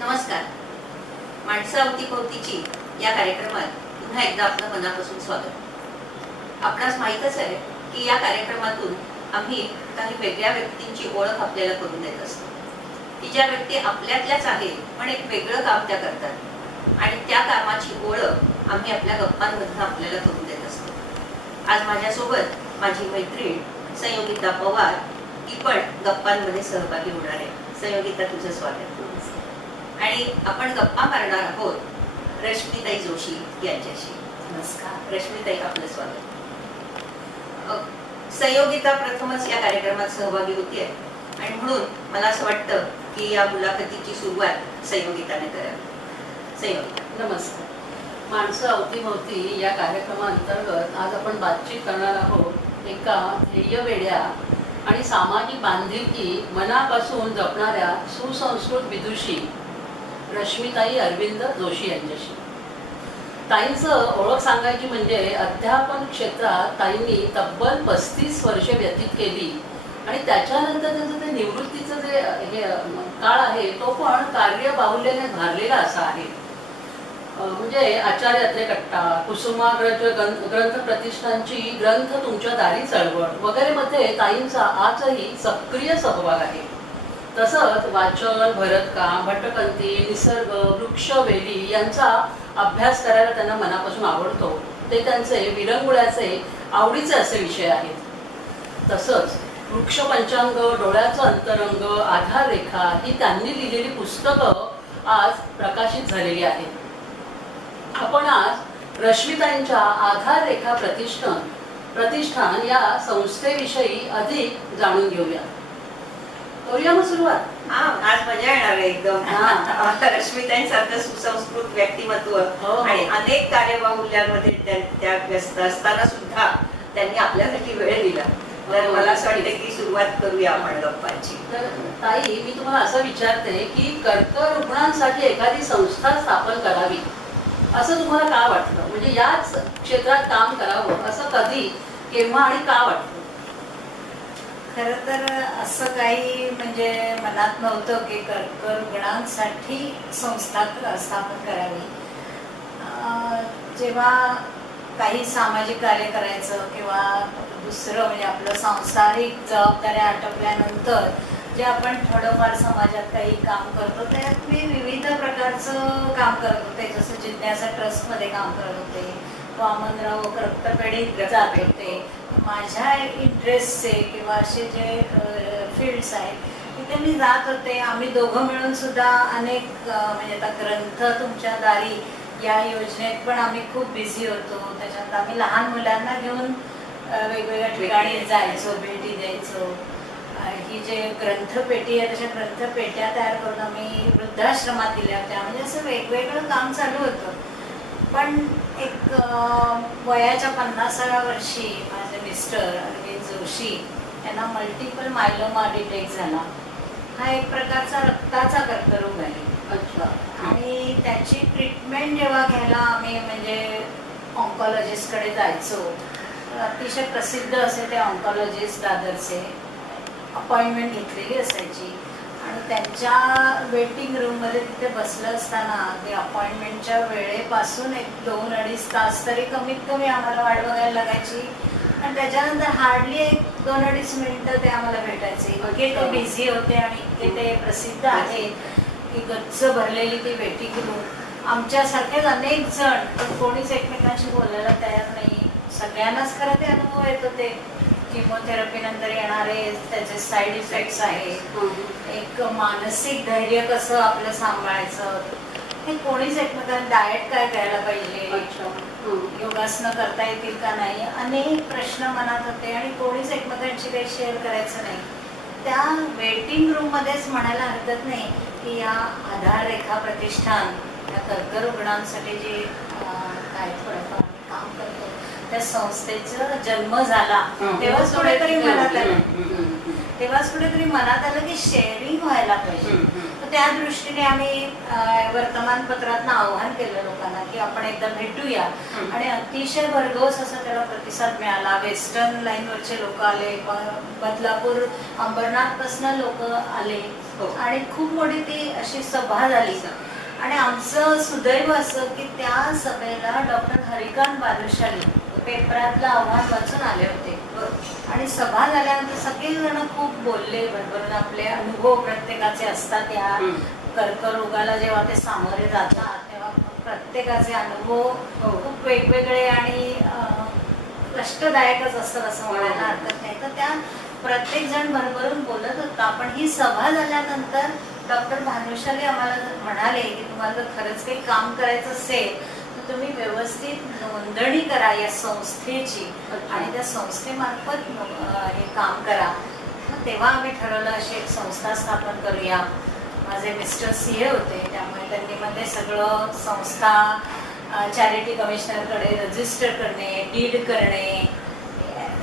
नमस्कार. माणसं अवतीभवतीची या कार्यक्रमात पुन्हा एकदा आपलं मनापासून स्वागत. आपणास माहीतच आहे की या कार्यक्रमातून आम्ही काही वेगळ्या व्यक्तींची ओळख आपल्याला करून देत असतो, की ज्या व्यक्ती आपल्यातल्याच आहेत पण एक वेगळं काम त्या करतात आणि त्या कामाची ओळख आम्ही आपल्या गप्पांमधून आपल्याला करून देत असतो. आज माझ्यासोबत माझी मैत्रीण संयोगिता पवार ही पण गप्पांमध्ये सहभागी होणार आहे. संयोगिता, तुझं स्वागत. आणि आपण गप्पा मारणार आहोत रश्मीताई जोशी यांच्याशी. नमस्कार. रश्मीताई, आपलं स्वागत. संयोगिता प्रथमच या कार्यक्रमात सहभागी होती आहे आणि म्हणून मला असं वाटतं की या मुलाखतीची सुरुवात संयोगिताने करावी. संयोगिता. नमस्कार. माणसं अवतीभवती या कार्यक्रमाअंतर्गत आज आपण बातचीत करणार आहोत एका ध्येयवेड्या आणि सामाजिक बांधिलकी मनापासून जपणाऱ्या सुसंस्कृत विदुषी रश्मीताई अरविंद जोशी यांच्याशी. ताईंचं ओळख सांगायची म्हणजे अध्यापन क्षेत्रात ताईंनी तब्बल 35 वर्षे व्यतीत केली आणि त्याच्यानंतर त्यांचं ते निवृत्तीचं जे हे काळ आहे तो पण कार्यबाहुल्याने भारलेला असा आहे. म्हणजे आचार्यातले कट्टा, कुसुमाग्रज ग्रंथ प्रतिष्ठानची ग्रंथ तुमच्या दारी चळवळ वगैरे मध्ये ताईंचा आजही सक्रिय सहभाग आहे. तसंच वाचन, भरतकाम, भटकंती, निसर्ग, वृक्षवेली यांचा अभ्यास करायला त्यांना मनापासून आवडतो. ते त्यांचे विरंगुळ्याचे आवडीचे असे विषय आहेत. तसंच वृक्ष पंचांग, डोळ्याचं अंतरंग, आधाररेखा ही त्यांनी लिहिलेली पुस्तकं आज प्रकाशित झालेली आहेत. आपण आज रश्मीताईंच्या आधाररेखा प्रतिष्ठान या संस्थेविषयी अधिक जाणून घेऊया. करूया मग सुरुवात. आज मजा येणार आहे एकदम. रश्मीताईंसारखं सुसंस्कृत व्यक्तिमत्व आणि अनेक कार्यबाहुल्यांमध्ये त्या व्यस्त असताना सुद्धा त्यांनी आपल्यासाठी वेळ दिला. तर मला असं वाटतं की सुरुवात करूया आपण गप्पांची. तर ताई, मी तुम्हाला असं विचारते की कर्करुग्णांसाठी एखादी संस्था स्थापन करावी असं तुम्हाला का वाटतं? म्हणजे याच क्षेत्रात काम करावं असं कधी, केव्हा आणि का वाटतं? खरं तर असं काही म्हणजे मनात नव्हतं की कर्करुग्णांसाठी संस्था स्थापन करावी. जेव्हा काही सामाजिक कार्य करायचं किंवा दुसरं म्हणजे आपलं सांसारिक जबाबदाऱ्या आटोपल्यानंतर जे आपण थोडंफार समाजात काही काम करतो त्यात मी विविध प्रकारचं काम करत होते. जसं जिज्ञासा ट्रस्टमध्ये काम करत होते, वामनराव रक्तपेढीत जात होते. माझ्या इंटरेस्टचे किंवा असे जे फील्ड्स आहेत तिथे मी जात होते. आम्ही दोघं मिळून सुद्धा अनेक म्हणजे आता ग्रंथ तुमच्या दारी या योजनेत पण आम्ही खूप बिझी होतो. त्याच्यात आम्ही लहान मुलांना घेऊन वेगवेगळ्या ठिकाणी जायचो, भेटी द्यायचो. ही जे ग्रंथपेटी आहे तशा ग्रंथपेट्या तयार करून आम्ही वृद्धाश्रमात दिल्या होत्या. म्हणजे असं वेगवेगळं काम चालू होतं. पण एक वयाच्या 50व्या वर्षी माझे मिस्टर अरविंद जोशी यांना मल्टिपल मायलोमा डिटेक्ट झाला. हा एक प्रकारचा रक्ताचा कर्करोग आहे. अच्छा. आणि त्याची ट्रीटमेंट जेव्हा घ्यायला आम्ही म्हणजे ऑन्कॉलॉजिस्टकडे जायचो, अतिशय प्रसिद्ध असे ते ऑन्कॉलॉजिस्ट दादरचे, अपॉइंटमेंट घेतलेली असायची आणि त्यांच्या वेटिंग रूममध्ये तिथे बसलं असताना ते अपॉइंटमेंटच्या वेळेपासून 1-2-2.5 तास तरी कमीत कमी आम्हाला वाट बघायला लागायची. आणि त्याच्यानंतर हार्डली 1-2-2.5 मिनिटं ते आम्हाला भेटायचे. इतके ते बिझी होते आणि इतके ते प्रसिद्ध आहेत की गच्च भरलेली ती वेटिंग रूम. आमच्यासारखेच अनेक जण पण कोणीच एकमेकांशी बोलायला तयार नाही. सगळ्यांनाच खरं ते अनुभव येत होते. किमोथेरपी नंतर येणारे त्याचे साईड इफेक्ट्स आहेत, एक मानसिक धैर्य कसं आपलं सांभाळायचं हे कोणीच एकमेकांना, डाएट काय करायला पाहिजे, योगासनं करता येतील का नाही, अनेक प्रश्न मनात होते आणि कोणीच एकमेकांशी काही शेअर करायचं नाही. त्या वेटिंग रूममध्येच म्हणायला हरकत नाही की या आधाररेखा प्रतिष्ठान या कर्करुग्णांसाठी जे काय थोडंफार काम करतो त्या संस्थेचा जन्म झाला. तेव्हाच कुठेतरी मनात आलं की शेअरिंग व्हायला पाहिजे. तर त्या दृष्टीने आम्ही वर्तमानपत्रातनं आव्हान केलं लोकांना की आपण एकदा भेटूया आणि अतिशय भरघोस असा त्याला प्रतिसाद मिळाला. वेस्टर्न लाईनवरचे लोक आले, बदलापूर अंबरनाथपासून लोक आले हो. आणि खूप मोठी ती अशी सभा झाली. आणि आमचं सुदैव असं की त्या सभेला डॉक्टर हरिकांत बादशाली पेपरातलं आव्हान वाचून आले होते. आणि सभा झाल्यानंतर सगळेजण खूप बोलले, भरभरून आपले अनुभव प्रत्येकाचे असतात. या कर्करोगाला जेव्हा ते सामोरे जातात तेव्हा प्रत्येकाचे अनुभव खूप वेगवेगळे आणि कष्टदायकच असतात असं म्हणायला हरकत नाही. तर त्या प्रत्येक जण भरभरून बोलत होता. पण ही सभा झाल्यानंतर डॉक्टर भानुशाली आम्हाला म्हणाले की तुम्हाला जर खरंच काही काम करायचं असेल तर तुम्ही व्यवस्थित नोंदणी करा या संस्थेची आणि त्या संस्थेमार्फत हे काम करा. मग तेव्हा आम्ही ठरवलं अशी एक संस्था स्थापन करूया. माझे मिस्टर सीए होते, त्यामुळे त्यांनी मध्ये सगळं संस्था चॅरिटी कमिशनरकडे रजिस्टर करणे, डीड करणे,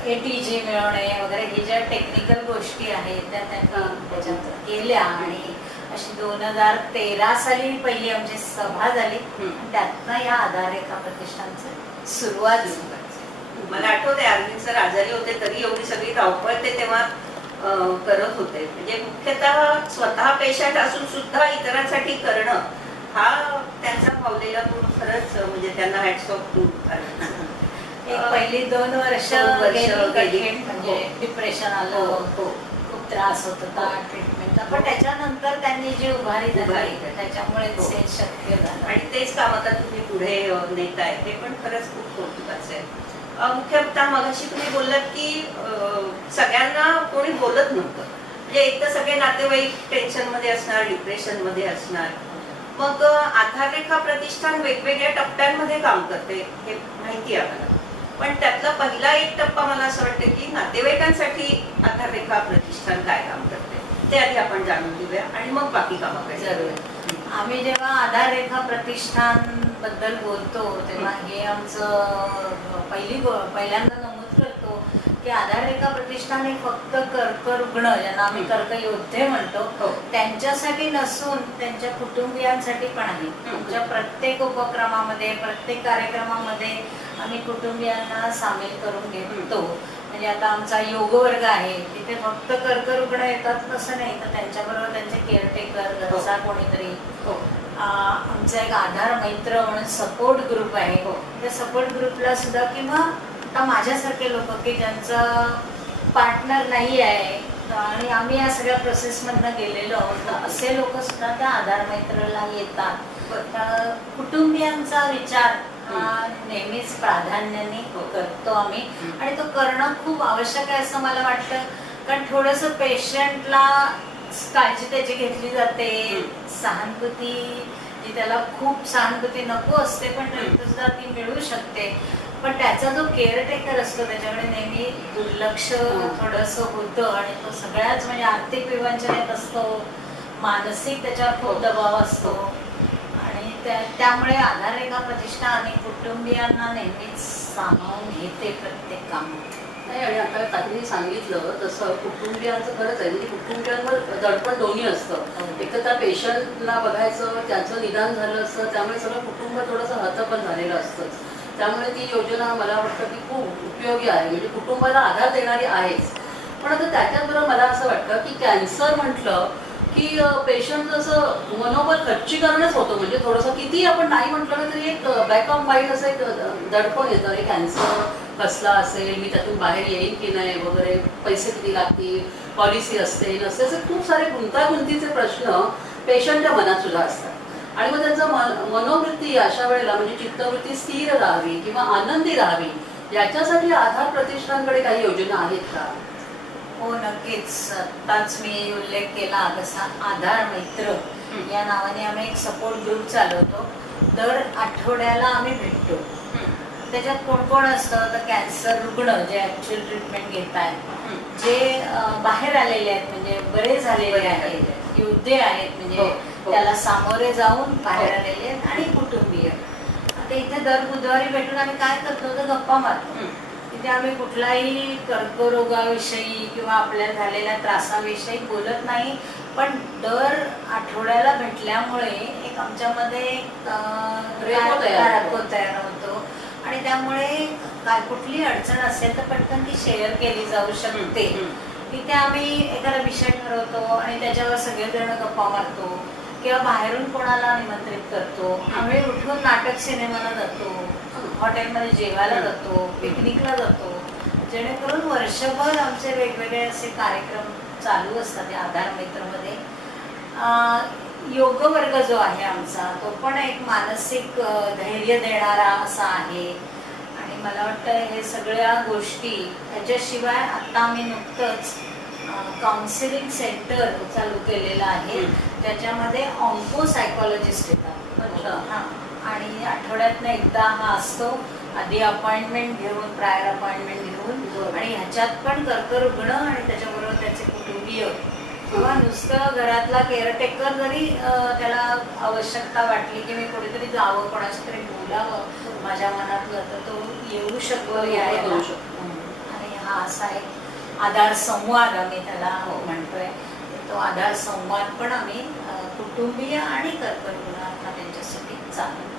ATG मिळवणे वगैरे हे ज्या टेक्निकल गोष्टी आहेत त्या त्यांनी त्याच्यात केल्या. आणि अशी 2013 साली पहिली आमची सभा झाली. त्यातनं या आधार रेखा प्रतिष्ठानची सुरुवात झाली. मला आठवते अरविंद सर आजारी होते तरी एवढी सगळी धावपळ ते तेव्हा करत होते. म्हणजे मुख्यतः स्वतः पेशंट असून सुद्धा इतरांसाठी करणं हा त्यांचा पावलेला गुण खरंच म्हणजे त्यांना हॅट्स ऑफ टू. एक पहिली 2 वर्ष गेली म्हणजे डिप्रेशन आलं, खूप त्रास होत होता ट्रीटमेंटचा. पण त्याच्यानंतर त्यांनी जी उभारी धरली त्याच्यामुळेच हे शक्य झालं. आणि तेच काम आता तुम्ही पुढे नेताय हे पण खरंच खूप कौतुकाचं आहे. मुख्यतः मगाशी तुम्ही बोललात की सगळ्यांना कोणी बोलत नव्हतं. म्हणजे एक तर सगळे नातेवाईक टेन्शन मध्ये असणार, डिप्रेशन मध्ये असणार. मग आधार रेखा प्रतिष्ठान वेगवेगळ्या टप्प्यांमध्ये काम करते हे माहिती आहे आम्हाला. पण त्यातला पहिला एक टप्पा मला असं वाटतं की नातेवाईकांसाठी आधार रेखा प्रतिष्ठान काय काम करते ते आधी आपण जाणून घेऊया आणि मग बाकी कामाकडे जाऊया. आम्ही जेव्हा आधार रेखा प्रतिष्ठान बद्दल बोलतो तेव्हा हे आमचं पहिल्यांदा नमूद करतो की आधार रेखा प्रतिष्ठान हे फक्त कर्करुग्ण ज्यांना आम्ही कर्कयोद्धे म्हणतो त्यांच्यासाठी नसून त्यांच्या कुटुंबियांसाठी पण आहे. आमच्या प्रत्येक उपक्रमामध्ये, प्रत्येक कार्यक्रमामध्ये आम्ही कुटुंबियांना सामील करून घेतो. म्हणजे आता आमचा योग वर्ग आहे, तिथे फक्त कर्करुग्ण येतात तसं नाही, तर त्यांच्याबरोबर त्यांचे केअरटेकर, घरचा कोणीतरी. आमचा एक आधार मैत्र म्हणून सपोर्ट ग्रुप आहे. त्या सपोर्ट ग्रुपला सुद्धा किंवा आता माझ्यासारखे लोक की ज्यांचं पार्टनर नाही आहे आणि आम्ही या सगळ्या प्रोसेसमधनं गेलेलो आहोत असे लोक सुद्धा त्या आधार मैत्रला येतात. कुटुंबियांचा विचार नेहमीच प्राधान्याने करतो आम्ही आणि तो करणं खूप आवश्यक आहे असं मला वाटतं. कारण थोडंसं पेशंटला काळजी त्याची घेतली जाते, सहानुभूती जी त्याला खूप सहानुभूती नको असते पण सुद्धा ती मिळू शकते. पण त्याचा जो केअरटेकर असतो त्याच्याकडे नेहमी दुर्लक्ष थोडंसं होतं आणि तो सगळ्याच म्हणजे आर्थिक विवंचनेत असतो, मानसिक त्याच्यावर खूप दबाव असतो. आणि त्यामुळे आधार रेखा प्रतिष्ठान आणि कुटुंबियांना नेहमीच सामावून घेते प्रत्येक कामात. नाही. आणि आपल्याला ताईंनी सांगितलं तसं कुटुंबियांचं खरंच आहे. म्हणजे कुटुंबियांवर दडपण दोन्ही असतं. एक तर त्या पेशंटला बघायचं, त्याचं निदान झालं असतं, त्यामुळे सगळं कुटुंब थोडंसं हतबल झालेलं असतं. त्यामुळे ती योजना मला वाटतं की खूप उपयोगी आहे, म्हणजे कुटुंबाला आधार देणारी आहेच. पण आता त्याच्याबरोबर मला असं वाटतं की कॅन्सर म्हटलं की पेशंटचं असं मनोबल खच्चीकरणच होतं. म्हणजे थोडंसं किती आपण नाही म्हटलं ना तरी एक बॅक ऑफ माइंड असं एक दडपण येतं. हे कॅन्सर कसला असेल, मी त्यातून बाहेर येईन की नाही वगैरे, पैसे किती लागतील, पॉलिसी असते नसते, असे खूप सारे गुंतागुंतीचे प्रश्न पेशंटच्या मनात सुद्धा असतात. आणि मग त्यांचं मनोवृत्ती अशा वेळेला म्हणजे चित्तवृत्ती स्थिर राहावी किंवा आनंदी राहावी याच्यासाठी आधार प्रतिष्ठानकडे काही योजना आहेत का? हो नक्कीच. आत्ताच मी उल्लेख केला तसा आधार मैत्र या नावाने आम्ही एक सपोर्ट ग्रुप चालवतो. दर आठवड्याला आम्ही भेटतो. त्याच्यात कोण कोण असतं तर कॅन्सर रुग्ण जे ऍक्च्युअल ट्रीटमेंट घेत आहेत, जे बाहेर आलेले आहेत म्हणजे बरे झालेले आहेत, योद्धे आहेत म्हणजे त्याला सामोरे जाऊन बाहेर आलेले आहेत, आणि कुटुंबीय. आता इथे दर बुधवारी भेटून आम्ही काय करतो तर गप्पा मारतो. तिथे आम्ही कुठलाही कर्करोगाविषयी किंवा आपल्या झालेल्या त्रासाविषयी बोलत नाही, पण दर आठवड्याला भेटल्यामुळे एक आमच्यामध्ये रेपो तयार होतो आणि त्यामुळे काय कुठली अडचण असेल तर पटकन ती शेअर केली जाऊ शकते. तिथे आम्ही एखादा विषय ठरवतो आणि त्याच्यावर सगळेजण गप्पा मारतो किंवा बाहेरून कोणाला निमंत्रित करतो. आम्ही उठून नाटक सिनेमाला जातो, हॉटेलमध्ये जेवायला जातो, पिकनिकला जातो, जेणेकरून वर्षभर आमचे वेगवेगळे असे कार्यक्रम चालू असतात या आधार मित्रमध्ये. योग वर्ग जो आहे आमचा तो पण एक मानसिक धैर्य देणारा असा आहे. आणि मला वाटतं हे सगळ्या गोष्टी त्याच्याशिवाय आता आम्ही नुकतंच काउन्सिलिंग सेंटर चालू केलेलं आहे, त्याच्यामध्ये ऑन्को सायकोलॉजिस्ट येतात. हां, आणि आठवड्यातनं एकदा हा असतो. आधी अपॉइंटमेंट घेऊन, प्रायर अपॉइंटमेंट घेऊन, आणि ह्याच्यात पण कर्करुग्ण आणि त्याच्याबरोबर त्याचे कुटुंबीय किंवा नुसतं घरातला केअरटेकर जरी त्याला आवश्यकता वाटली की मी कुठेतरी जावं, कोणाशी तरी बोलावं माझ्या मनातलं, तर तो येऊ शकतो, यायला. आणि हा असा एक आधार संवाद आम्ही त्याला म्हणतोय. तो आधार संवाद पण आम्ही कुटुंबीय आणि कर्करुग्णांना त्यांच्यासाठी चालवतो.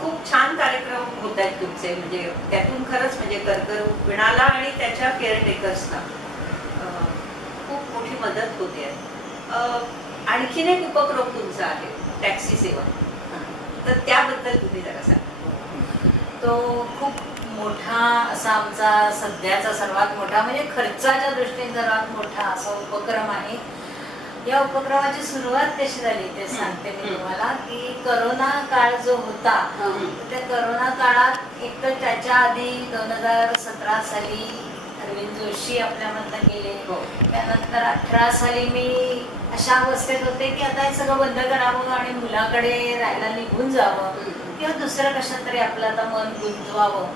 खूप छान कार्यक्रम होत आहेत तुमचे, म्हणजे त्यातून खरंच म्हणजे कर्करुग्णाला आणि त्याच्या केअरटेकर्सना खूप मोठी मदत होते आहे. आणखीन एक उपक्रम तुमचा आहे टॅक्सी सेवा, तर त्याबद्दल तुम्ही जरा सांगा. तो खूप मोठा असा आमचा सध्याचा सर्वात मोठा, म्हणजे खर्चाच्या दृष्टीने सर्वात मोठा असा उपक्रम आहे. या उपक्रमाची सुरुवात कशी झाली ते सांगते मी तुम्हाला. की करोना काळ जो होता, त्या करोना काळात एक तर त्याच्या आधी 2017 साली अरविंद जोशी आपल्यामधनं गेले. त्यानंतर 18 साली मी अशा अवस्थेत होते की आता हे सगळं बंद करावं आणि मुलाकडे राहायला निघून जावं किंवा दुसरं कशात तरी आपलं आता मन गुंतवावं,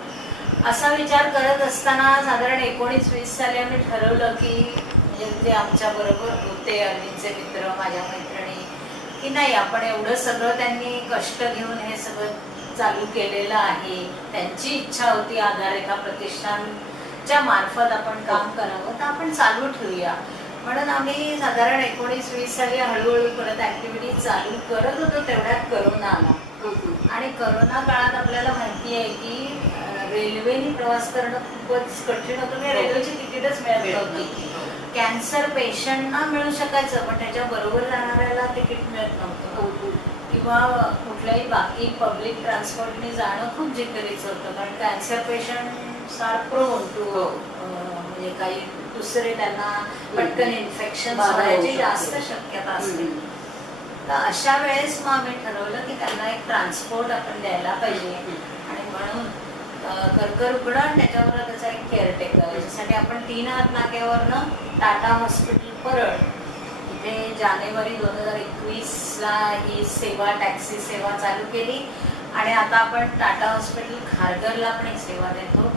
असा विचार करत असताना साधारण 19-20 साली आम्ही ठरवलं की म्हणजे ते आमच्या बरोबर होते अरविंदचे मित्र, माझ्या मैत्रिणी, की नाही आपण एवढं सगळं त्यांनी कष्ट घेऊन हे सगळं चालू केलेलं आहे, त्यांची इच्छा होती आधारेखा प्रतिष्ठानच्या मार्फत आपण काम करावं, तर आपण चालू ठेवूया. म्हणून आम्ही साधारण 19-20 साली हळूहळू परत ऍक्टिव्हिटी चालू करत होतो. तेवढ्यात करोना आला. आणि करोना काळात आपल्याला माहिती आहे की रेल्वेने प्रवास करणं खूपच कठीण होतं. म्हणजे रेल्वेची तिकीटच मिळत नव्हती. कॅन्सर पेशंटना मिळू शकायचं पण त्याच्या बरोबर जाणाऱ्याला तिकीट मिळत नव्हतं. किंवा कुठल्याही बाकी पब्लिक ट्रान्सपोर्टने जाणं खूप जिकरीचं होतं, कारण cancer patient are prone to म्हणजे काही दुसरे त्यांना पटकन इन्फेक्शन होण्याची जास्त शक्यता असते. तर अशा वेळेस मग आम्ही ठरवलं की त्यांना एक ट्रान्सपोर्ट आपण द्यायला पाहिजे. आणि म्हणून कर्करुग्ण आणि त्याच्याबरोबर त्याचा एक केअरटेकर, याच्यासाठी आपण 3 हात नाक्यावरनं टाटा हॉस्पिटल परळ इथे जानेवारी 2021ला ही सेवा, टॅक्सी सेवा चालू केली. आणि आता आपण टाटा हॉस्पिटल खारघरला पण ही सेवा देतो.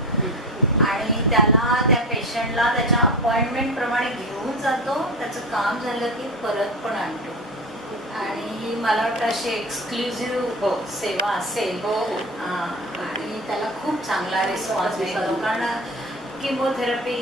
आणि त्याला, त्या पेशंटला त्याच्या अपॉइंटमेंट प्रमाणे घेऊन जातो, त्याचं काम झालं की परत पण आणतो. आणि मला वाटतं अशी एक्सक्लुझिव्ह सेवा असेल. आणि त्याला खूप चांगला रिस्पॉन्स मिळतो, कारण किमोथेरपी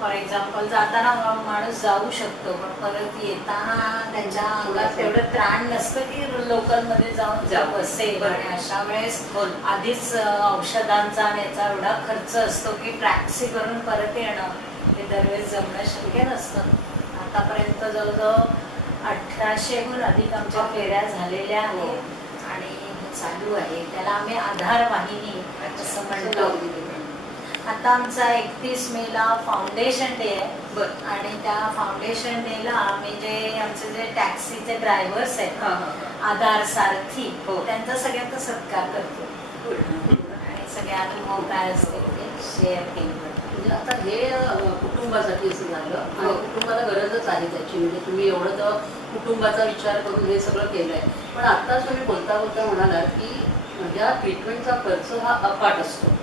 फॉर एक्झाम्पल जाताना माणूस जाऊ शकतो पण परत येताना त्यांच्या अंगात तेवढं त्राण नसतं की लोकलमध्ये जाऊन बसेल. आणि अशा वेळेस आधीच औषधांचा आणि याचा एवढा खर्च असतो की टॅक्सी करून परत येणं हे दरवेळेस जमणं शक्य नसतं. आतापर्यंत जवळजवळ 1800हून अधिक आमच्या फेऱ्या झालेल्या आहेत आणि चालू आहे. त्याला आम्ही आधार वाहिनी असं म्हणतो. आता आमचा 31 मेला फाउंडेशन डे आहे. आणि त्या फाउंडेशन डेला आम्ही जे आमचे जे टॅक्सीचे ड्रायव्हर्स आहेत, आधार सारथी, त्यांचा सगळ्यांचा सत्कार करतो आणि सगळे अनुभव काय असते ते शेअर केले. म्हणजे आता हे कुटुंबासाठी असं झालं आणि कुटुंबाला गरजच आहे त्याची. म्हणजे तुम्ही एवढं तर कुटुंबाचा विचार करून हे सगळं केलं आहे. पण आत्ताच तुम्ही बोलता बोलता म्हणालात की या ट्रीटमेंटचा खर्च हा अफाट असतो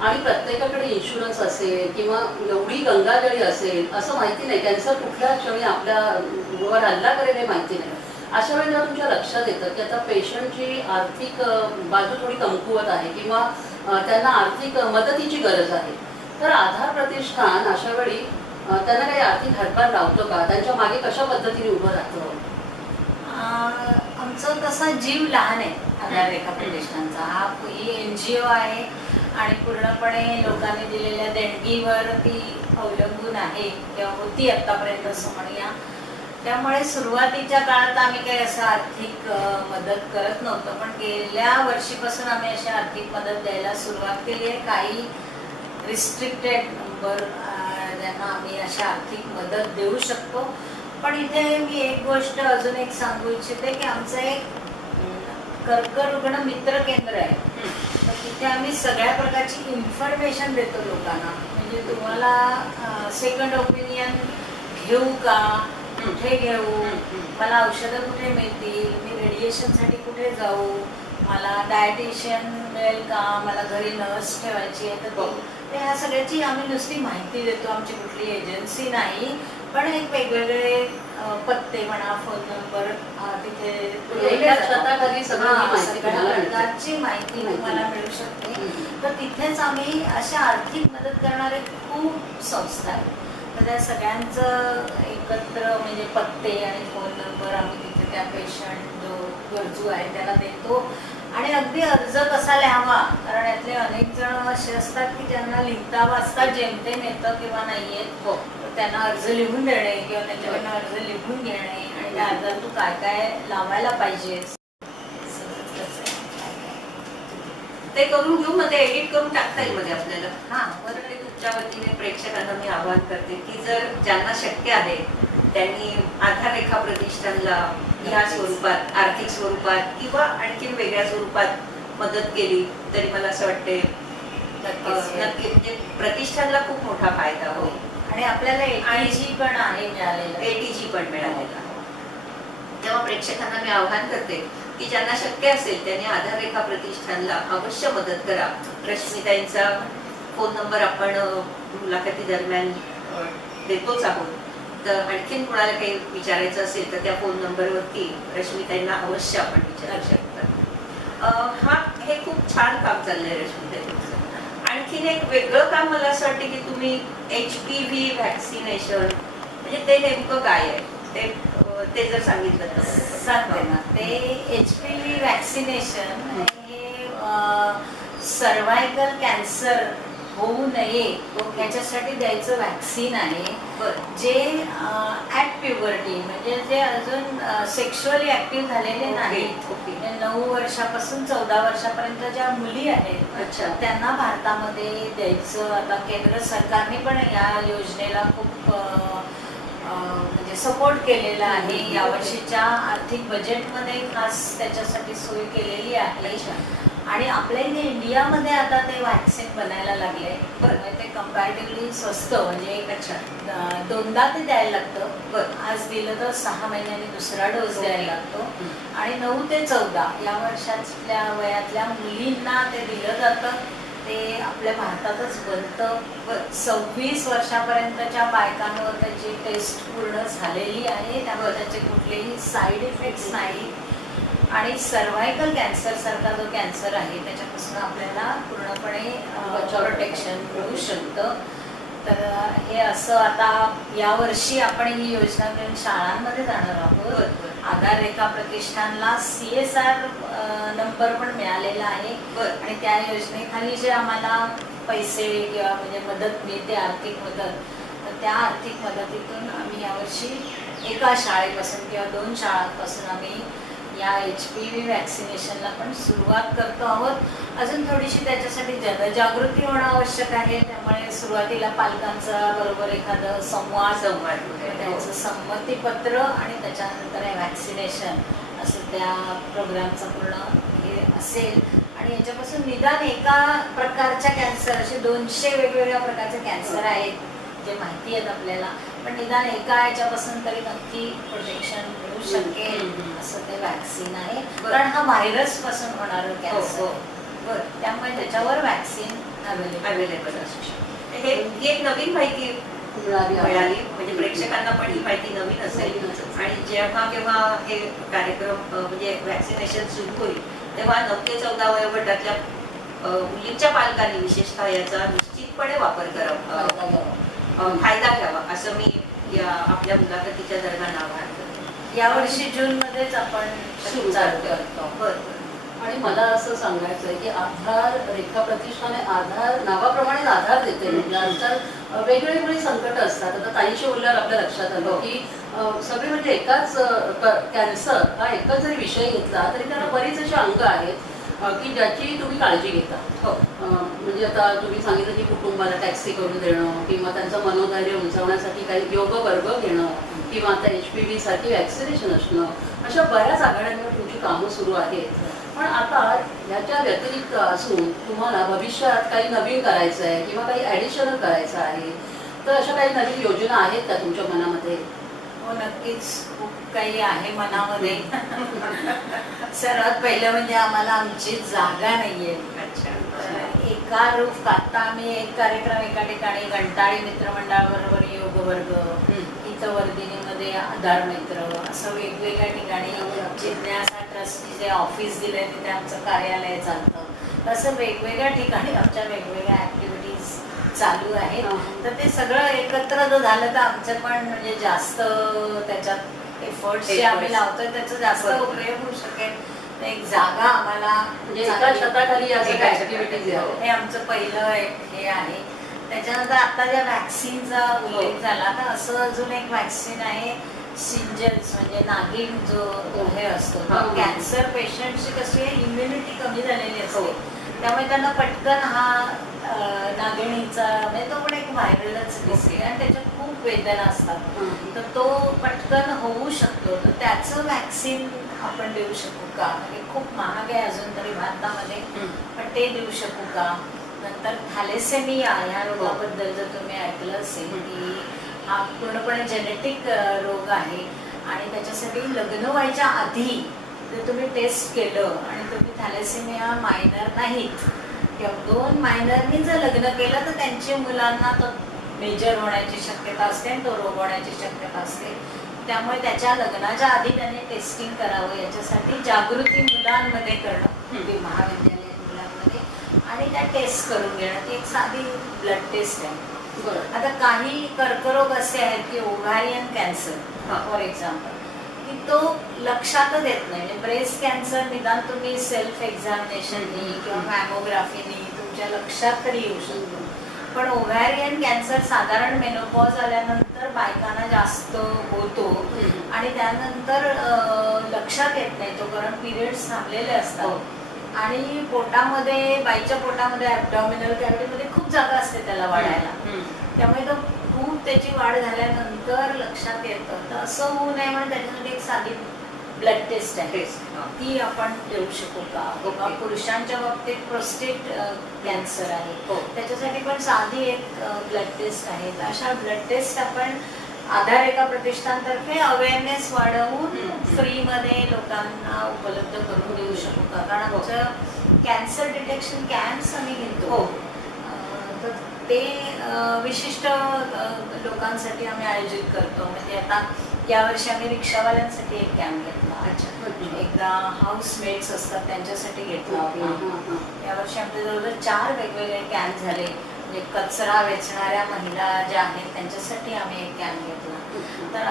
आणि प्रत्येकाकडे इन्शुरन्स असेल किंवा एवढी गंगाजळी असेल असं माहिती नाही. कॅन्सर कुठल्या क्षणी आपल्यावर हल्ला करेल हे माहिती नाही. अशा वेळेला तुमच्या लक्षात येतं की आता पेशंटची आर्थिक बाजू थोडी कमकुवत आहे किंवा त्यांना आर्थिक मदतीची गरज आहे, तर आधार प्रतिष्ठान अशा वेळी त्यांना काही आर्थिक हातभार लावतो का? त्यांच्या मागे कशा पद्धतीने उभं राहतं? आमचं तसा जीव लहान आहे आधार रेखा प्रतिष्ठानचा. ही NGO आहे आणि पूर्णपणे लोकांनी दिलेल्या देणगीवर ती अवलंबून आहे किंवा होती आतापर्यंत असं म्हणूया. त्यामुळे सुरुवातीच्या काळात आम्ही काही असं आर्थिक मदत करत नव्हतो, पण गेल्या वर्षीपासून आम्ही अशी आर्थिक मदत द्यायला सुरुवात केली आहे. काही रिस्ट्रिक्टेड नंबर ज्यांना आम्ही अशी आर्थिक मदत देऊ शकतो. पण इथे मी एक गोष्ट अजून एक सांगू इच्छिते की आमचं एक कर्करुग्ण मित्र केंद्र आहे. तर तिथे आम्ही सगळ्या प्रकारची इन्फॉर्मेशन देतो लोकांना. म्हणजे तुम्हाला सेकंड ओपिनियन घेऊ का, कुठे घेऊ, मला औषधं कुठे मिळतील, मी रेडिएशनसाठी कुठे जाऊ, मला डायटिशियन मिळेल का, मला घरी नर्स ठेवायची आहे तर ह्या सगळ्याची आम्ही नुसती माहिती देतो. आमची कुठली एजन्सी नाही, पण एक वेगवेगळे पत्ते म्हणा, फोन नंबर तिथे स्वतः घरी सगळ्या प्रकारची माहिती तुम्हाला मिळू शकते. तर तिथेच आम्ही अशा आर्थिक मदत करणारे खूप संस्था आहेत. तर त्या सगळ्यांचं एकत्र म्हणजे पत्ते आणि फोन नंबर आम्ही तिथे त्या पेशंट जो गरजू आहे त्याला देतो. आणि अगदी अर्ज कसा लिहावा, कारण यातले अनेक जण असे असतात की ज्यांना लिहिता वाचता जेमतेम येतं किंवा नाही येत. तर त्यांना अर्ज लिहून देणे किंवा त्यांच्याकडनं अर्ज लिहून घेणे आणि त्या अर्जात तू काय काय लावायला पाहिजेस ते करून घेऊ, मध्ये एडिट करून टाकता येईल मध्ये आपल्याला. बरं, ते तुमच्या वतीने प्रेक्षकांना मी आवाहन करते की जर ज्यांना शक्य आहे त्यांनी आधार रेखा प्रतिष्ठानला ह्या स्वरूपात, आर्थिक स्वरूपात किंवा आणखी वेगळ्या स्वरूपात मदत केली तरी मला असं वाटते नक्की म्हणजे प्रतिष्ठानला खूप मोठा फायदा होईल. आणि आपल्याला एटीजी पण आहे मिळालेलं, एटीजी पण मिळालेला. तेव्हा प्रेक्षकांना मी आवाहन करते की ज्यांना शक्य असेल त्यांनी आधार रेखा प्रतिष्ठानला अवश्य मदत करा. रश्मिताईंचा फोन नंबर आपण मुलाखती दरम्यान देतोच आहोत. तर आणखीन कुणाला काही विचारायचं असेल तर त्या फोन नंबरवरती रश्मिताईंना अवश्य आपण विचारू शकता. हे खूप छान काम चाललंय रश्मिताई तुमचं. आणखीन एक वेगळं काम मला असं वाटतं की तुम्ही HPV व्हॅक्सिनेशन म्हणजे ते नेमकं काय आहे ते जर सांगितलं तर. सांगते ना. ते HPV व्हॅक्सिनेशन हे सर्व्हायकल कॅन्सर होऊ नये याच्यासाठी द्यायचं व्हॅक्सिन आहे. जे ॲट प्युबर्टी म्हणजे जे अजून सेक्शुअली ऍक्टिव्ह झालेले नाहीत, 9 वर्षापासून 14 वर्षापर्यंत ज्या मुली आहेत त्यांना भारतामध्ये द्यायचं. आता केंद्र सरकारने पण या योजनेला खूप म्हणजे सपोर्ट केलेला आहे. यावर्षीच्या आर्थिक बजेटमध्ये खास त्याच्यासाठी सोय केलेली आहे. आणि आपल्या इथे इंडियामध्ये आता ते व्हॅक्सिन बनायला लागले. ते कंपॅरेटिव्हली स्वस्त, म्हणजे दोनदा ते द्यायला लागतं. आज दिलं तर 6 महिन्यांनी दुसरा डोस द्यायला लागतो. आणि 9 ते 14 या वर्षातल्या वयातल्या मुलींना ते दिलं जातं. ते आपल्या भारतातच बनतं. 26 वर्षापर्यंतच्या बायकांवर त्याची टेस्ट पूर्ण झालेली आहे, त्यामुळे त्याचे कुठलेही साईड इफेक्ट्स नाही. आणि सर्व्हायकल कॅन्सर सारखा जो कॅन्सर आहे त्याच्यापासून आपल्याला पूर्णपणे प्रोटेक्शन मिळू शकतं. तर हे असं आता यावर्षी आपण ही योजना घेऊन शाळांमध्ये जाणार आहोत. आधार रेखा प्रतिष्ठानला CSR नंबर पण मिळालेला आहे. आणि त्या योजनेखाली जे आम्हाला पैसे किंवा म्हणजे मदत मिळते, आर्थिक मदत, तर त्या आर्थिक मदतीतून आम्ही यावर्षी एका शाळेपासून किंवा 2 शाळांपासून आम्ही या HPV व्हॅक्सिनेशनला पण सुरुवात करतो आहोत. अजून थोडीशी त्याच्यासाठी जनजागृती होणं आवश्यक आहे. त्यामुळे सुरुवातीला पालकांचा बरोबर एखादं संवाद, त्यांचं संमतीपत्र आणि त्याच्यानंतर हे व्हॅक्सिनेशन असं त्या प्रोग्रामचं पूर्ण हे असेल. आणि याच्यापासून निदान एका प्रकारच्या कॅन्सर, असे 200 वेगवेगळ्या प्रकारचे कॅन्सर आहेत जे माहिती आहेत आपल्याला, पण निदान एका याच्यापासून तरी नक्की प्रोटेक्शन मिळू शकेल असं ते व्हॅक्सिन आहे. कारण हा व्हायरस पासून होणारं कॅन्सर, त्यामुळे त्याच्यावर व्हॅक्सिन अवेलेबल असू शकते. ही एक नवीन माहिती मिळाली, म्हणजे प्रेक्षकांना पण ही माहिती नवीन असेल. आणि जेव्हा केव्हा हे कार्यक्रम म्हणजे व्हॅक्सिनेशन सुरू होईल तेव्हा 9 ते 14 वयोगटातल्या मुलींच्या पालकांनी विशेषतः याचा निश्चितपणे वापर करावा, फायदा घ्यावा असं मी आपल्या मुलाखतीच्या दरम्यान आवाहन करतो. यावर्षी जूनमध्येच आपण सुरू करतो. आणि मला असं सांगायचं आहे की आधार रेखा प्रतिष्ठाने आधार नावाप्रमाणे आधार देते. म्हणजे आजकाल वेगवेगळी संकट असतात. आता ताईशी बोलल्यावर आपल्या लक्षात आलं की सगळे म्हणजे एकाच कॅन्सर हा एकच जरी विषय घेतला तरी त्याला बरीच अशी अंग आहेत की ज्याची तुम्ही काळजी घेता. हो. म्हणजे आता तुम्ही सांगितलं की कुटुंबाला टॅक्सी करून देणं किंवा त्यांचं मनोधैर्य उंचावण्यासाठी काही योग वर्ग घेणं किंवा आता HPV साठी वॅक्सिनेशन असणं, अशा बऱ्याच आघाड्यांवर तुमची कामं सुरू आहेत. पण आता ह्याच्या व्यतिरिक्त असून तुम्हाला भविष्यात काही नवीन करायचं आहे किंवा काही ॲडिशनल करायचं आहे, तर अशा काही नवीन योजना आहेत का तुमच्या मनामध्ये? हो, नक्कीच खूप काही आहे मनामध्ये. सर्वात पहिलं म्हणजे आम्हाला आमची जागा नाहीये. एका रूफ आता आम्ही एक कार्यक्रम एका ठिकाणी घंटाळी मित्रमंडळाबरोबर योग वर्ग, इथं वर्धिनीमध्ये आधार मित्र, असं वेगवेगळ्या ठिकाणी जिज्ञासा ट्रस्टची जे ऑफिस दिलंय तिथे आमचं कार्यालय चालतं. असं वेगवेगळ्या ठिकाणी आमच्या वेगवेगळ्या ऍक्टिव्हिटीज चालू आहेत. तर ते सगळं एकत्र जर झालं तर आमचं पण म्हणजे जास्त त्याच्यात एफर्ट्स जे आम्ही लावतोय त्याचा जास्त उपयोग होऊ शकेल. एक जागा आम्हाला म्हणजे एका छताखाली या सगळ्या ऍक्टिव्हिटीज आहेत. हे आमचं पहिलं एक हे आहे. त्याच्यानंतर आता ज्या वॅक्सिनचा उल्लेख झाला तर असं अजून एक वॅक्सिन आहे सिंजल्स, म्हणजे नागिन जो हे असतो. कॅन्सर पेशंटची कशी इम्युनिटी कमी झालेली असते, त्यामुळे त्यांना पटकन हा नागिणीचा म्हणजे तो पण एक व्हायरलच डिसीज आणि त्याच्यात खूप वेदना असतात, तर तो पटकन होऊ शकतो. तर त्याचं वॅक्सिन आपण देऊ शकू का? म्हणजे खूप महाग आहे अजून तरी भारतामध्ये, पण ते देऊ शकू का? नंतर थॅलेसेमिया ह्या रोगाबद्दल जर तुम्ही ऐकलं असेल की हा पूर्णपणे जेनेटिक रोग आहे आणि त्याच्यासाठी लग्न व्हायच्या आधी जर तुम्ही टेस्ट केलं आणि तुम्ही थॅलेसेमिया मायनर नाहीत किंवा 2 मायनरनी जर लग्न केलं तर त्यांच्या मुलांना तो मेजर होण्याची शक्यता असते आणि तो रोग होण्याची शक्यता असते. त्यामुळे त्याच्या लग्नाच्या आधी त्याने टेस्टिंग करावं, याच्यासाठी जागृती मुलांमध्ये करणं, महाविद्यालयीन मुलांमध्ये, आणि त्या टेस्ट करून घेणं. ती एक साधी ब्लड टेस्ट आहे. आता काही कर्करोग असे आहेत की ओव्हॅरियन कॅन्सर फॉर एक्झाम्पल, की तो लक्षातच येत नाही. म्हणजे ब्रेस्ट कॅन्सर निदान तुम्ही सेल्फ एक्झामिनेशननी किंवा मॅमोग्राफीनी तुमच्या लक्षात तरी येऊ शकतो, पण ओव्हॅरियन कॅन्सर साधारण मेनोपॉज आल्यानंतर बायकांना जास्त होतो आणि त्यानंतर लक्षात येत नाही तो, कारण पिरियड्स थांबलेले असतात आणि पोटामध्ये, बाईच्या पोटामध्ये ॲब्डॉमिनल कॅव्हिटीमध्ये खूप जागा असते त्याला वाढायला, त्यामुळे तो खूप त्याची वाढ झाल्यानंतर लक्षात येतं. तर असं होऊ नये म्हणून त्याच्यासाठी एक साधी ब्लड टेस्ट आहे, ती आपण देऊ शकू का? किंवा पुरुषांच्या बाबतीत प्रोस्टेट कॅन्सर आहे, त्याच्यासाठी पण साधी एक ब्लड टेस्ट आहे. तर अशा ब्लड टेस्ट आपण आधार एका प्रतिष्ठानतर्फे अवेअरनेस वाढवून फ्रीमध्ये लोकांना उपलब्ध करून देऊ शकू का? कारण आमचं कॅन्सर डिटेक्शन कॅम्प्स आम्ही घेतो, तर ते विशिष्ट लोकांसाठी आम्ही आयोजित करतो. म्हणजे आता यावर्षी आम्ही रिक्षावाल्यांसाठी एक कॅम्प घेतला, एकदा हाऊसमेट्स असतात त्यांच्यासाठी घेतला होता. यावर्षी आमच्या जवळजवळ 4 वेगवेगळे कॅम्प झाले. म्हणजे कचरा वेचणाऱ्या महिला ज्या आहेत त्यांच्यासाठी आम्ही एक कॅम्प घेतला. तर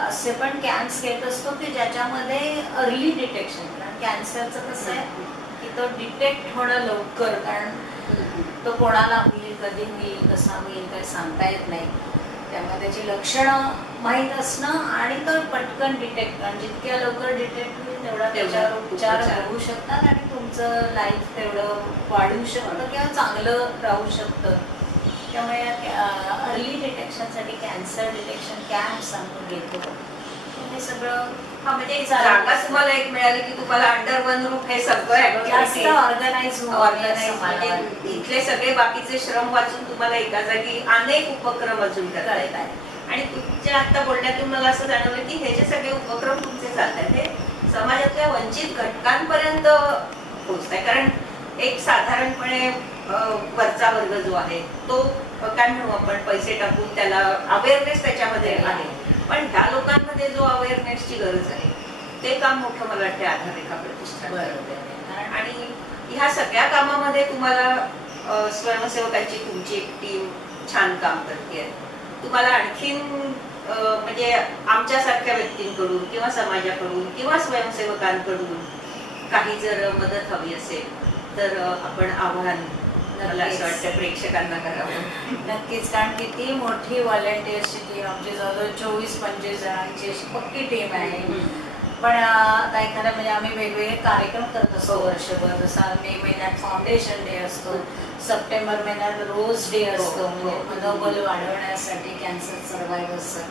असे पण कॅम्प्स घेत असतो की ज्याच्यामध्ये अर्ली डिटेक्शन, कारण कॅन्सरचं कसं आहे की तो डिटेक्ट होणं लवकर, कारण तो कोणाला होईल, कधी होईल, कसा होईल काही सांगता येत नाही. त्यामुळे त्याची लक्षणं माहीत असणं आणि तो पटकन डिटेक्ट, कारण जितक्या लवकर डिटेक्ट होईल तेवढा त्याच्यावर उपचार होऊ शकतात आणि तुमचं लाईफ तेवढं वाढू शकतं किंवा चांगलं राहू शकतं. त्यामुळे अर्ली डिटेक्शनसाठी कॅन्सर डिटेक्शन कॅम्प्स आम्ही घेतो. हे सगळं म्हणजे जागा तुम्हाला एक मिळाली की तुम्हाला अंडर वन रूफ हे सगळं जास्त ऑर्गनाइज म्हणजे इथले सगळे बाकीचे श्रम वाचून तुम्हाला एका जागी अनेक उपक्रम अजून करता येतात. आणि तुमच्या आता बोलण्यातून मला असं जाणवलं की हे जे सगळे उपक्रम तुमचे चालतात हे समाजातल्या वंचित घटकांपर्यंत पोहोचताय. कारण एक साधारणपणे वरचा वर्ग जो आहे तो काय म्हणू आपण, पैसे टाकून त्याला अवेअरनेस त्याच्यामध्ये आहे, पण ह्या लोकांमध्ये जो अवेअरनेसची गरज आहे ते काम मोठं मला वाटतं आधार रेखा प्रतिष्ठान. आणि ह्या सगळ्या कामामध्ये तुम्हाला स्वयंसेवकांची तुमची एक टीम छान काम करते. तुम्हाला आणखीन म्हणजे आमच्यासारख्या व्यक्तींकडून किंवा समाजाकडून किंवा स्वयंसेवकांकडून काही जर मदत हवी असेल तर आपण आव्हान मला असं वाटतं प्रेक्षकांना करावं. नक्कीच, कारण किती मोठी व्हॉलेंटियर्सची टीम आमची जवळजवळ 24-25 जणांची अशी पक्की टीम आहे. पण आता एखादा म्हणजे आम्ही वेगवेगळे कार्यक्रम करत असतो वर्षभर. जसा मे महिन्यात फाउंडेशन डे असतो, सप्टेंबर महिन्यात रोज डे असतो म्हणजे मनोबल वाढवण्यासाठी कॅन्सर सर्वायव्हर्सचं.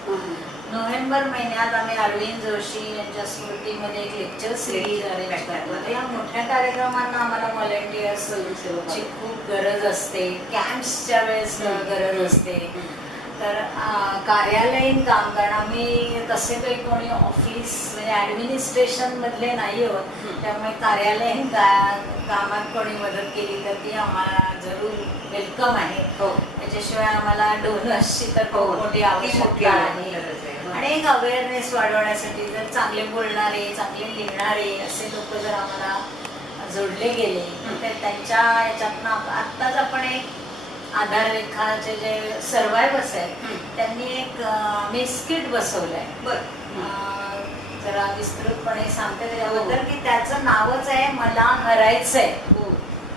नोव्हेंबर महिन्यात आम्ही अरविंद जोशी यांच्या स्मृतीमध्ये एक लेक्चर सिरीज अरेंज करतो. या मोठ्या कार्यक्रमांना आम्हाला व्हॉलेंटियर्सची खूप गरज असते, कॅम्प्सच्या वेळेस गरज असते. तर कार्यालयीन काम, कारण आम्ही तसे काही कोणी ऑफिस म्हणजे ॲडमिनिस्ट्रेशन मधले नाही आहोत, त्यामुळे कार्यालयीन कामात कोणी मदत केली तर ती आम्हाला जरूर वेलकम आहे. त्याच्याशिवाय आम्हाला डोनर्सची तर खूप मोठी आवश्यकता आहे. आणि एक अवेअरनेस वाढवण्यासाठी जर चांगले बोलणारे, चांगले लिहिणारे असे लोक जर आम्हाला जोडले गेले तर त्यांच्या याच्यातनं आत्ताच आपण एक आधार रेखाचे जे सर्वायव्हर्स आहेत त्यांनी एक मिस्किट बसवलंय. जरा विस्तृतपणे सांगते त्याच्याबद्दल की त्याचं नावच आहे मला हरायचंय.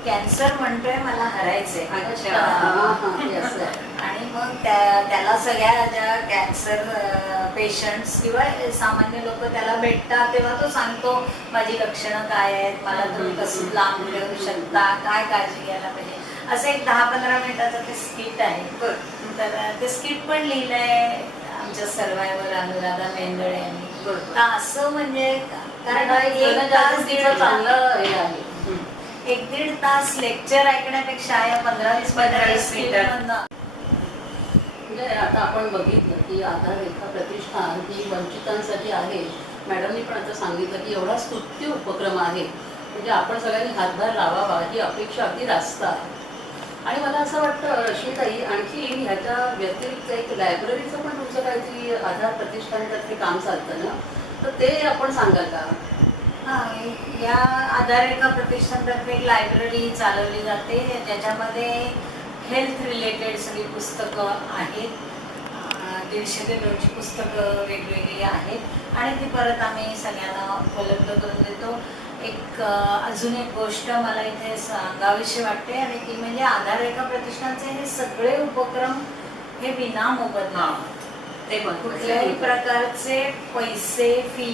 कॅन्सर म्हणतोय मला हरायचंय. आणि मग त्याला सगळ्या ज्या कॅन्सर पेशंट्स किंवा सामान्य लोक त्याला भेटतात तेव्हा तो सांगतो माझी लक्षणं काय आहेत, मला तुम्ही कसं लांब ठेवू शकता, काय काळजी घ्यायला पाहिजे. असं एक 10-15 मिनिटाचं ते स्किट आहे. तर ते स्किट पण लिहिलंय आमच्या सर्वायवर अनुराधा मेंदळे यांनी. तर असं म्हणजे कारण 1-1.5 तास लेक्चर ऐकण्यापेक्षा या 15-20 मिनिटांना म्हणजे आता आपण बघितलं की आधार रेखा प्रतिष्ठान ही वंचितांसाठी आहे. मॅडमनी पण आता सांगितलं की एवढा स्तुत्य उपक्रम आहे, म्हणजे आपण सगळ्यांनी हातभार लावावा ही अपेक्षा अगदी रास्त आहे. आणि मला असं वाटतं रश्मीताई, आणखी ह्याच्या व्यतिरिक्त एक लायब्ररीचं पण तुमचं काहीतरी आधार प्रतिष्ठानतर्फे काम चालतं ना, तर ते आपण सांगाल का? हां, या आधार रेखा प्रतिष्ठानतर्फे एक लायब्ररी चालवली जाते ज्याच्यामध्ये हेल्थ रिलेटेड सगळी पुस्तकं आहेत. 150 ते 200 पुस्तकं वेगवेगळी आहेत आणि ती परत आम्ही सगळ्यांना उपलब्ध करून देतो. एक अजून एक गोष्ट मला इथे सांगावीशी वाटते आणि ती म्हणजे आधार रेखा प्रतिष्ठानचे हे सगळे उपक्रम हे विनामोबदला, ते कुठल्याही प्रकारचे पैसे फी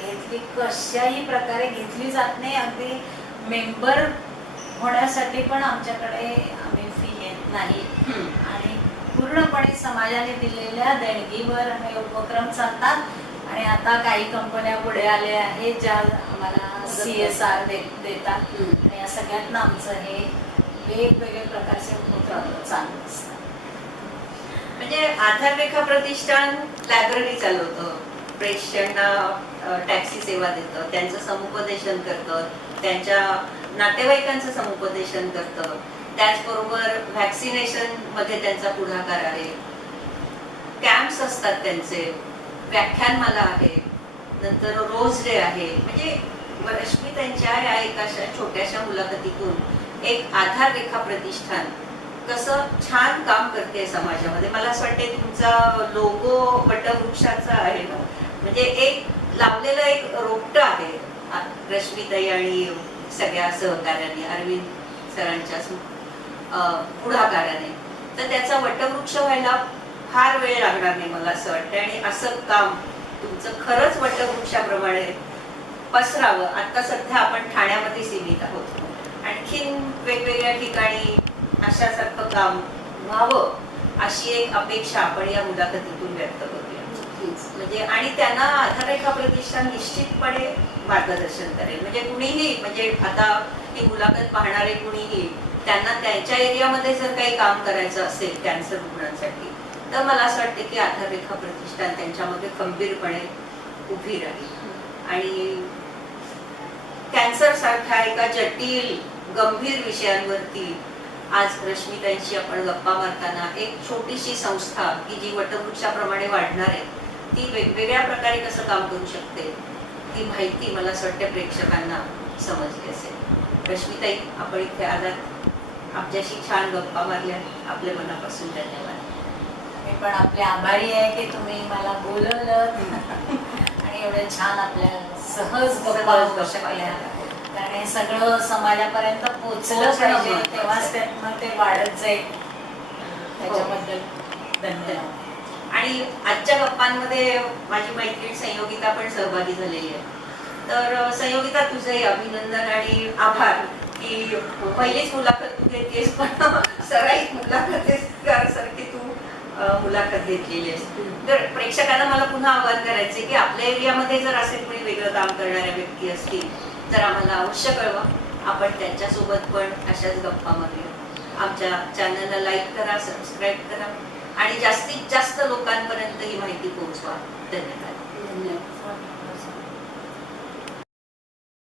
घेतली कशाही प्रकारे घेतली जात नाही. अगदी मेंबर होण्यासाठी पण आमच्याकडे आम्ही फी घेत नाही आणि पूर्णपणे समाजाने दिलेल्या देणगीवर हे उपक्रम चालतात. आणि आता काही कंपन्या पुढे आल्या आहेत ज्या आम्हाला CSR देतात आणि या सगळ्यातनं आमचं हे वेगवेगळे प्रकारचे उपक्रम चालू असतात. म्हणजे आधार रेखा प्रतिष्ठान लायब्ररी चालवतं, प्रेक्षकांना टॅक्सी सेवा देतं, त्यांचं समुपदेशन करतं, त्यांच्या नातेवाईकांचं समुपदेशन करतं, त्याचबरोबर व्हॅक्सिनेशन मध्ये त्यांचा पुढाकार आहे, कॅम्प्स असतात त्यांचे, व्याख्यानमाला आहे, नंतर रोज डे आहे. म्हणजे रश्मी त्यांच्या या एका छोट्याशा मुलाखतीतून एक आधार रेखा प्रतिष्ठान कसं छान काम करते समाजामध्ये. मला असं वाटते तुमचा लोगो वटवृक्षाचा आहे ना, म्हणजे एक लावलेलं एक रोपटं आहे रश्मीताई आणि सगळ्या सहकार्याने, अरविंद सरांच्या पुढाकाराने. तर त्याचा वटवृक्ष व्हायला फार वेळ लागणार नाही मला असं वाटतं. आणि असं काम तुमचं खरंच वटवृक्षाप्रमाणे पसरावं. आता सध्या आपण ठाण्यामध्ये सीमित आहोत, आणखीन वेगवेगळ्या ठिकाणी अशासारखं काम व्हावं अशी एक अपेक्षा आपण या मुलाखतीतून व्यक्त करूया. म्हणजे आणि त्यांना आधार रेखा प्रतिष्ठान निश्चितपणे मार्गदर्शन करेल. म्हणजे कुणीही, म्हणजे आता ही मुलाखत पाहणारे कुणीही त्यांना त्यांच्या एरियामध्ये जर काही काम करायचं असेल कॅन्सर रुग्णांसाठी, तर मला असं वाटतं की आधार रेखा प्रतिष्ठान त्यांच्यामध्ये खंबीरपणे उभी राहील. आणि कॅन्सर सारख्या एका जटिल गंभीर विषयांवरती आज रश्मीताईंशी आपण गप्पा मारताना एक छोटीशी संस्था की जी वटवृक्षाप्रमाणे वाढणार आहे ती वेगवेगळ्या प्रकारे कसं काम करू शकते ही माहिती मला असं वाटतं प्रेक्षकांना समजली असेल. रश्मीताई, आपण इथे आलात, आमच्याशी छान गप्पा मारल्या, आपल्या मनापासून धन्यवाद. मी पण आपले आभारी आहे की तुम्ही मला बोलवलं आणि एवढं छान आपल्या सहज गप्पा शकल्या. कारण हे सगळं समाजापर्यंत पोहोचलं पोहोचणं पाहिजे, महत्त्वाचं तेव्हाच आहे. त्यातनं ते वाढत जाईल. त्याच्याबद्दल धन्यवाद. आणि आजच्या गप्पांमध्ये माझी मैत्रीण संयोगिता पण सहभागी झालेली आहे. तर संयोगिता, तुझंही अभिनंदन आणि आभार की पहिलीच मुलाखत तू घेतेस, पण सराईत मुलाखतीसारखी तू मुलाखत घेतलेली आहेस. तर प्रेक्षकांना मला पुन्हा आवाहन करायचे की आपल्या एरियामध्ये जर असे कोणी वेगळं काम करणाऱ्या व्यक्ती असतील तर आम्हाला अवश्य कळवा. आपण त्यांच्यासोबत पण अशाच गप्पामध्ये आमच्या चॅनलला लाईक करा, सबस्क्राईब करा आणि जास्तीत जास्त लोकांपर्यंत ही माहिती पोहोचवा. धन्यवाद. धन्यवाद.